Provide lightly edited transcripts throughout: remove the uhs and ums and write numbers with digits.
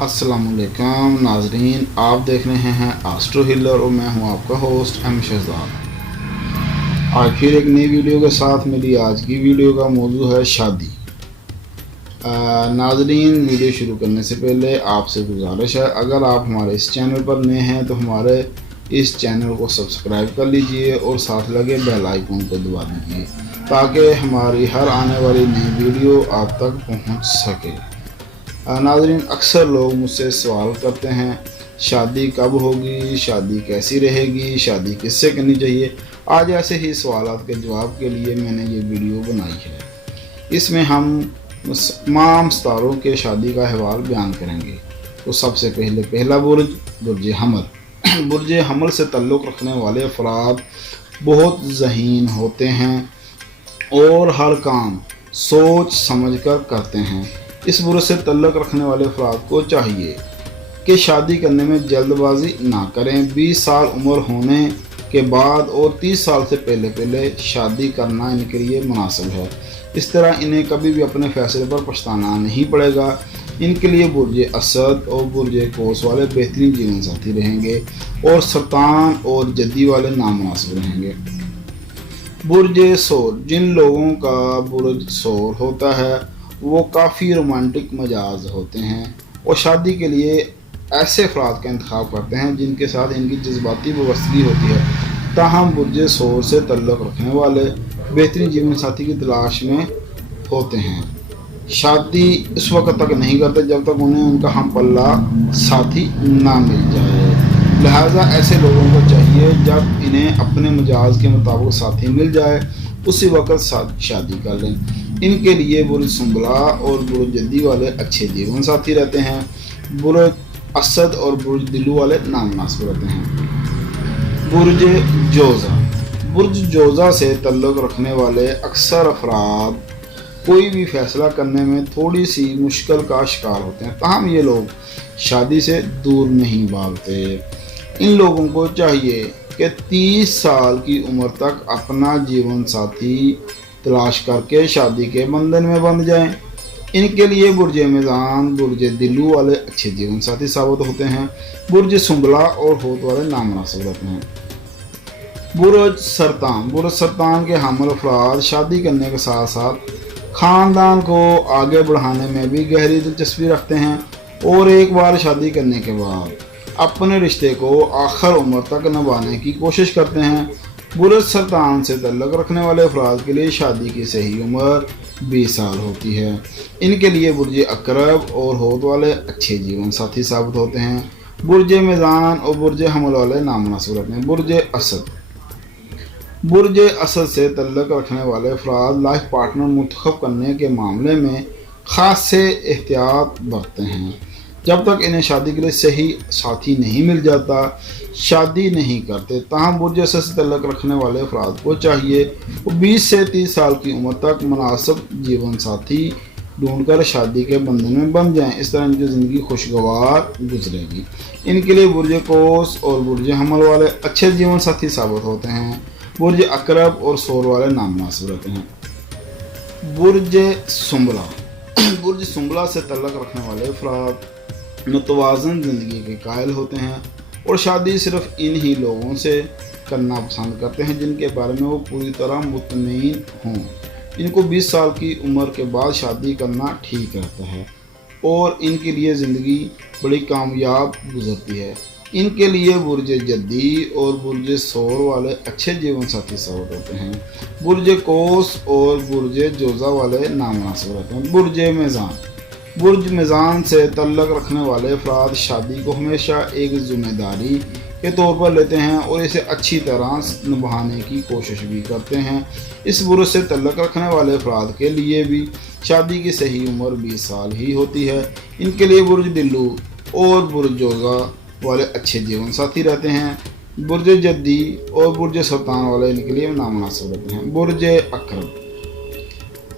अस्सलामुअलैकुम नाजरीन, आप देख रहे हैं एस्ट्रो हीलर और मैं हूं आपका होस्ट एम शहजाद। आज फिर एक नई वीडियो के साथ मेरी आज की वीडियो का मौजू है शादी। नाजरीन, वीडियो शुरू करने से पहले आपसे गुजारिश है, अगर आप हमारे इस चैनल पर नए हैं तो हमारे इस चैनल को सब्सक्राइब कर लीजिए और साथ लगे बेल आइकन को दबा दीजिए ताकि हमारी हर आने वाली नई वीडियो आप तक पहुंच सके। नाज़रीन, अक्सर लोग मुझसे सवाल करते हैं शादी कब होगी, शादी कैसी रहेगी, शादी किससे करनी चाहिए। आज ऐसे ही सवालात के जवाब के लिए मैंने ये वीडियो बनाई है। इसमें हम तमाम सितारों के शादी का अहवाल बयान करेंगे। तो सबसे पहले पहला बुर्ज हमल। बुर्ज हमल से ताल्लुक़ रखने वाले अफराद बहुत ज़हीन होते हैं और हर काम सोच समझ कर करते हैं। इस बुर्ज से ताल्लुक़ रखने वाले अफराद को चाहिए कि शादी करने में जल्दबाजी ना करें। 20 साल उम्र होने के बाद और 30 साल से पहले शादी करना इनके लिए मुनासिब है। इस तरह इन्हें कभी भी अपने फैसले पर पछताना नहीं पड़ेगा। इनके लिए बुर्ज असद और बुर्ज कौस वाले बेहतरीन जीवन साथी रहेंगे और सरतान और जद्दी वाले नामुनासिब रहेंगे। बुर्ज सोर। जिन लोगों का बुर्ज सोर होता है वो काफ़ी रोमांटिक मजाज होते हैं और शादी के लिए ऐसे अफराद का इंतखाब करते हैं जिनके साथ इनकी जज्बाती वाबस्तगी होती है। ताहम बुर्ज सोर से ताल्लुक़ रखने वाले बेहतरीन जीवन साथी की तलाश में होते हैं। शादी उस वक्त तक नहीं करते जब तक उन्हें उनका हम पल्ला साथी ना मिल जाए। लिहाजा ऐसे लोगों को चाहिए जब इन्हें अपने मिजाज के मुताबिक साथी मिल जाए उसी वक्त शादी कर लें। इनके लिए बुर्ज सुंबला और बुर्ज जद्दी वाले अच्छे जीवन साथी रहते हैं। बुर्ज असद और बुर्ज दिल्लू वाले नामुनासिब रहते हैं। बुर्ज जोज़ा। बुर्ज जोज़ा से ताल्लुक़ रखने वाले अक्सर अफराद कोई भी फैसला करने में थोड़ी सी मुश्किल का शिकार होते हैं। ताहम ये लोग शादी से दूर नहीं भागते। इन लोगों को चाहिए कि 30 साल की उम्र तक अपना जीवन साथी तलाश करके शादी के बंधन में बंध जाएं। इनके लिए बुर्ज मेज़ान, बुर्ज दिल्लू वाले अच्छे जीवन साथी साबित होते हैं। बुर्ज सुंबला और होत वाले नामुनासिब रहते हैं। बुर्ज सरतान। बुर्ज सरतान के हामिल अफराद शादी करने के साथ साथ ख़ानदान को आगे बढ़ाने में भी गहरी दिलचस्पी रखते हैं और एक बार शादी करने के बाद अपने रिश्ते को आखिर उम्र तक निभाने की कोशिश करते हैं। बुर्ज सरतान से ताल्लुक़ रखने वाले अफराद के लिए शादी की सही उम्र 20 साल होती है। इनके लिए बुर्ज अकरब और होत वाले अच्छे जीवन साथी साबित होते हैं। बुर्ज मेज़ान और बुर्ज हमल वाले नामुनासिब रहते हैं। बुर्ज असद। बुर्ज असद से ताल्लुक़ रखने वाले अफराद लाइफ पार्टनर मुंतखब करने के मामले में ख़ास से एहतियात बरतते हैं। जब तक इन्हें शादी के लिए सही साथी नहीं मिल जाता शादी नहीं करते। ताहम बुर्ज असद से ताल्लुक़ रखने वाले अफराद को चाहिए वो 20 से 30 साल की उम्र तक मुनासिब जीवन साथी ढूंढकर शादी के बंधन में बंध जाएं। इस तरह इनकी ज़िंदगी खुशगवार गुजरेगी। इनके लिए बुर्ज कौस और बुर्ज हमल वाले अच्छे जीवन साथी साबित होते हैं। बुर्ज अकरब और सोर वाले नामुनासिब रहते हैं। बुर्ज सुंबला। बुर्ज सुंबला से ताल्लुक़ रखने वाले अफराद मुतवाज़न ज़िंदगी के कायल होते हैं और शादी सिर्फ इन ही लोगों से करना पसंद करते हैं जिनके बारे में वो पूरी तरह मुतमईन हों। इनको 20 साल की उम्र के बाद शादी करना ठीक रहता है और इनके लिए ज़िंदगी बड़ी कामयाब गुजरती है। इनके लिए बुर्ज जद्दी और बुर्ज सोर वाले अच्छे जीवन साथी साबित होते हैं। बुर्ज कौस और बुर्ज जोज़ा वाले नामुनासिब रहते हैं। बुर्ज मेज़ान। बुर्ज मेज़ान से ताल्लुक़ रखने वाले अफराद शादी को हमेशा एक ज़िम्मेदारी के तौर पर लेते हैं और इसे अच्छी तरह निभाने की कोशिश भी करते हैं। इस बुर्ज से ताल्लुक़ रखने वाले अफराद के लिए भी शादी की सही उम्र 20 साल ही होती है। इनके लिए बुर्ज दिल्लू और बुर्ज जोज़ा वाले अच्छे जीवन साथी रहते हैं। बुर्ज जद्दी और बुर्ज सरतान वाले इनके लिए नामुनासिब रहते हैं। बुर्ज अकरब।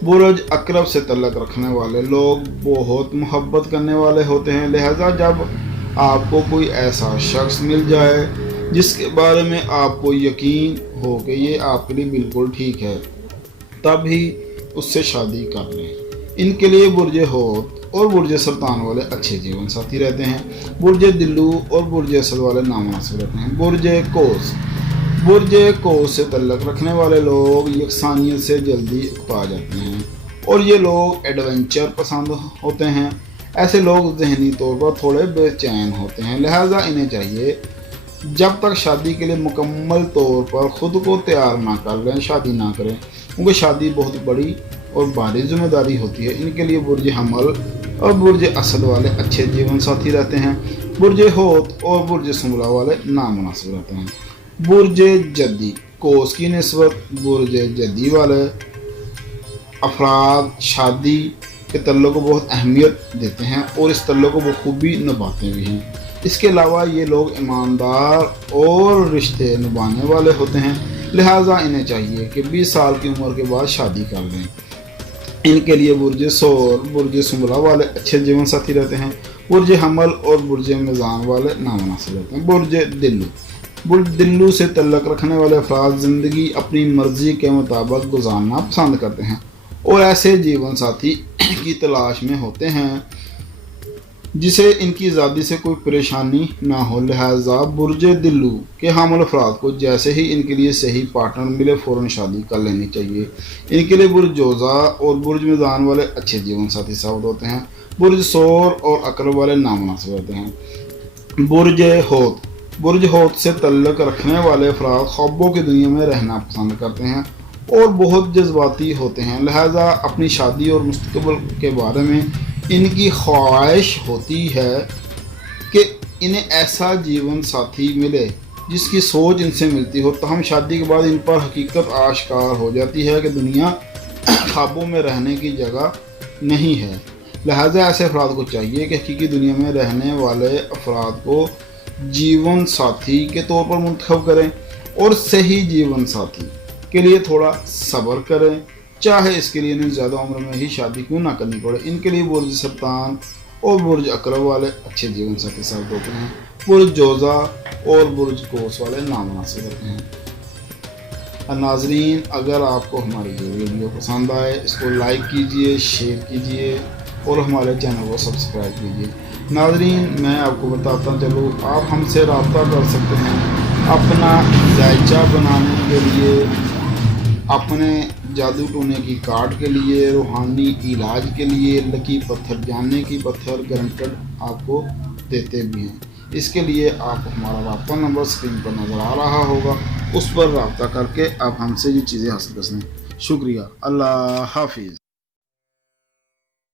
बुर्ज अकरब से ताल्लुक़ रखने वाले लोग बहुत मोहब्बत करने वाले होते हैं। लिहाजा जब आपको कोई ऐसा शख्स मिल जाए जिसके बारे में आपको यकीन हो कि ये आपके लिए बिल्कुल ठीक है तब ही उससे शादी कर लें। इनके लिए बुर्ज होत और बुर्ज सरतान वाले अच्छे जीवन साथी रहते हैं। बुर्ज दिल्लू और बुर्ज असद वाले नामुनासिब रहते हैं। बुर्ज कोस से तल्लक रखने वाले लोग यकसानियत से जल्दी उकता जाते हैं और ये लोग एडवेंचर पसंद होते हैं। ऐसे लोग जहनी तौर पर थोड़े बेचैन होते हैं, लिहाजा इन्हें चाहिए जब तक शादी के लिए मुकम्मल तौर पर ख़ुद को तैयार ना कर लें शादी ना करें, क्योंकि शादी बहुत बड़ी और भारी जिम्मेदारी होती है। इनके लिए बुर्ज हमल और बुर्ज असद वाले अच्छे जीवन साथी रहते हैं। बुर्ज होत और बुर्ज सुमला वाले नामुनासिब रहते हैं। बुर्ज जद्दी कोस की निस्बत बुर्ज जद्दी वाले अफराद शादी के तल्लुक़ को बहुत अहमियत देते हैं और इस तल्लुक़ को बखूबी निभाते भी हैं। इसके अलावा ये लोग ईमानदार और रिश्ते निभाने वाले होते हैं, लिहाजा इन्हें चाहिए कि 20 साल की उम्र के बाद शादी कर लें। इनके लिए बुर्ज सोर बुर्ज सुमला वाले अच्छे जीवन साथी रहते हैं। बुर्ज हमल और बुर्ज मिज़ान वाले नामुनासिब रहते हैं। बुर्ज दिल्लू से तल्लक रखने वाले अफराद ज़िंदगी अपनी मर्ज़ी के मुताबिक गुजारना पसंद करते हैं और ऐसे जीवन साथी की तलाश में होते हैं जिसे इनकी आज़ादी से कोई परेशानी ना हो। लिहाजा बुर्ज दिल्लू के हामिल अफराद को जैसे ही इनके लिए सही पार्टनर मिले फ़ौरन शादी कर लेनी चाहिए। इनके लिए बुर्ज जोज़ा और बुर्ज मिज़ान वाले अच्छे जीवन साथी साबित होते हैं। बुर्ज सोर और अकरब वाले नामुनासिब होते हैं। बुर्ज होत से तल्लक रखने वाले अफराद ख्वाबों की दुनिया में रहना पसंद करते हैं और बहुत जज्बाती होते हैं, लिहाजा अपनी शादी और मुस्तकबिल के बारे में इनकी ख्वाहिश होती है कि इन्हें ऐसा जीवन साथी मिले जिसकी सोच इनसे मिलती हो। तो हम शादी के बाद इन पर हकीकत आश्कार हो जाती है कि दुनिया ख्वाबों में रहने की जगह नहीं है। लिहाजा ऐसे अफराद को चाहिए कि हकीकी दुनिया में रहने वाले अफराद को जीवन साथी के तौर पर मुंतखब करें और सही जीवन साथी के लिए थोड़ा सब्र करें, चाहे इसके लिए इन्हें ज़्यादा उम्र में ही शादी क्यों ना करनी पड़े। इनके लिए बुर्ज सरतान और बुर्ज अकरब वाले अच्छे जीवन साथी साबित होते हैं। बुर्ज जोज़ा और बुर्ज कोस वाले नामुनासिब होते हैं। नाज़रीन, अगर आपको हमारी ये वीडियो पसंद आए इसको लाइक कीजिए, शेयर कीजिए और हमारे चैनल को सब्सक्राइब कीजिए। नाज़रीन, मैं आपको बताता चलूँ, आप हमसे रब्ता कर सकते हैं अपना जायचा बनाने के लिए, अपने जादू टोने की कार्ड के लिए, रूहानी इलाज के लिए, लकी पत्थर जानने की पत्थर गारंटेड आपको देते भी हैं। इसके लिए आप हमारा रब्ता नंबर स्क्रीन पर नज़र आ रहा होगा, उस पर रब्ता करके आप हमसे ये चीज़ें हासिल कर सकते हैं। शुक्रिया। अल्लाह हाफिज़।